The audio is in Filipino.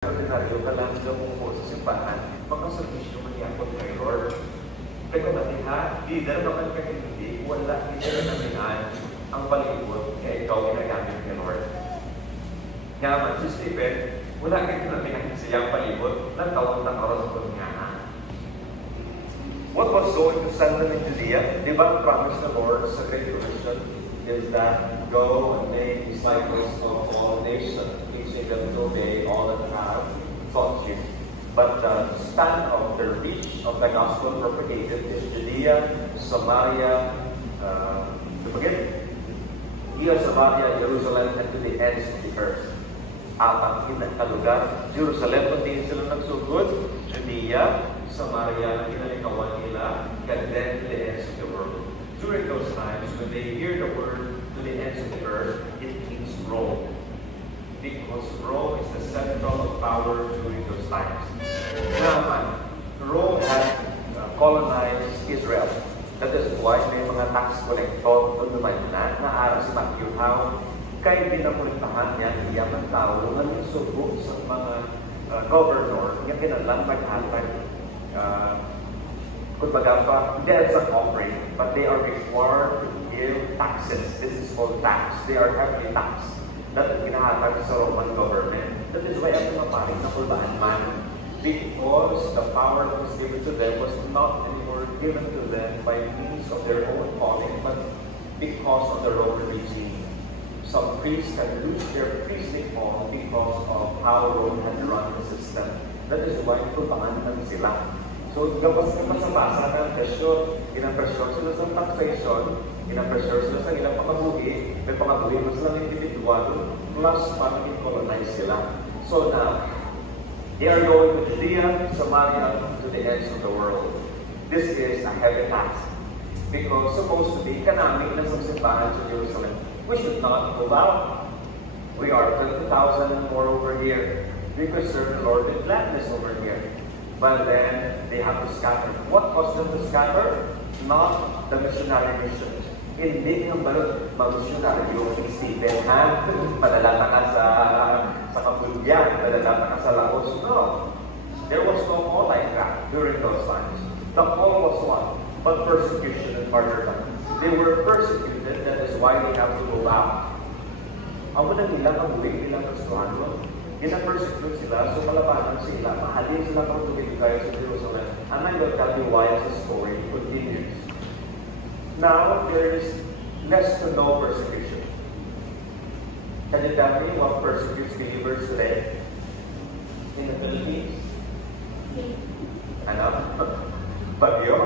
ordinaryo ka lang mo sa simbahan, makasabisyo mo niya kung kay Lord. Kaya matiha, di na naman ka hindi, wala hindi na naminaan ang palibot kaya ikaw ginagamit ni Lord. Nga man, si Stephen, wala kayo naminaan siyang palibot ng tawang ng oras ko niya. What was so exciting in Judea? Di ba ang promise ng Lord sa Great Commission is that go and make disciples of all nations, teaching them to obey all that I have taught you. But the span of the reach of the gospel propagated is Judea, Samaria, Samaria, Jerusalem, and to the ends of the earth. Apat kalugar. Jerusalem, kung tingin sila nagsugod, Judea, Samaria, kinalikawan nila, and then to the ends of the world. During those times, when they hear the word to the ends of the earth, it means Rome. Because Rome is the central of power during those times. Naman, Rome had colonized Israel. That is why may mga tax collector doon naman na naara si Matthew Howe. Kaya pinakulitahan niya niya ng tao na nagsubo sa mga governor yung kinalang maghatag kumbaga pa, hindi as an offering, but they are required to give taxes. This is called tax. They are heavily taxed. That is kinahatag sa Roman government. That is why ang mga paring nakulbaan man, because the power that was given to them was not anymore given to them by means of their own calling, but because of the Roman regime. Some priests can lose their priestly call because of how Rome had run the system. That is why kulbangan lang sila. So, gawas na pasabasa ng presyon, inapresyon sila sa taxation, inapresyon sila sa ilang pakabuhi, may pakabuhi mo silang individual, plus parang in-colonize sila. So now, they are going to Judea, Samaria, to the ends of the world. This is a heavy task. Because supposed to be, kanaming na sa simbahan sa Jerusalem, we should not go out. We are 20,000 more over here. We could serve the Lord with gladness over here. But then, they have to scatter. What caused them to scatter? Not the missionary missions. Hindi ng missionary yung Stephen, ha? Padalata ka sa Kapulya, padalata ka sa Laos. No. There was no call like that during those times. The call was one, but persecution and martyrdom. They were persecuted, that is why they have to go out. Amo na nila ang buhay nilang Kristohano. Gina-persecute sila, so malabanan sila, mahalin sila pang tumibigay sa Jerusalem. And I will tell you why as the story continues. Now, there is less to no persecution. Can you tell me what persecutes believers today in the Philippines? Ano? Bagyo?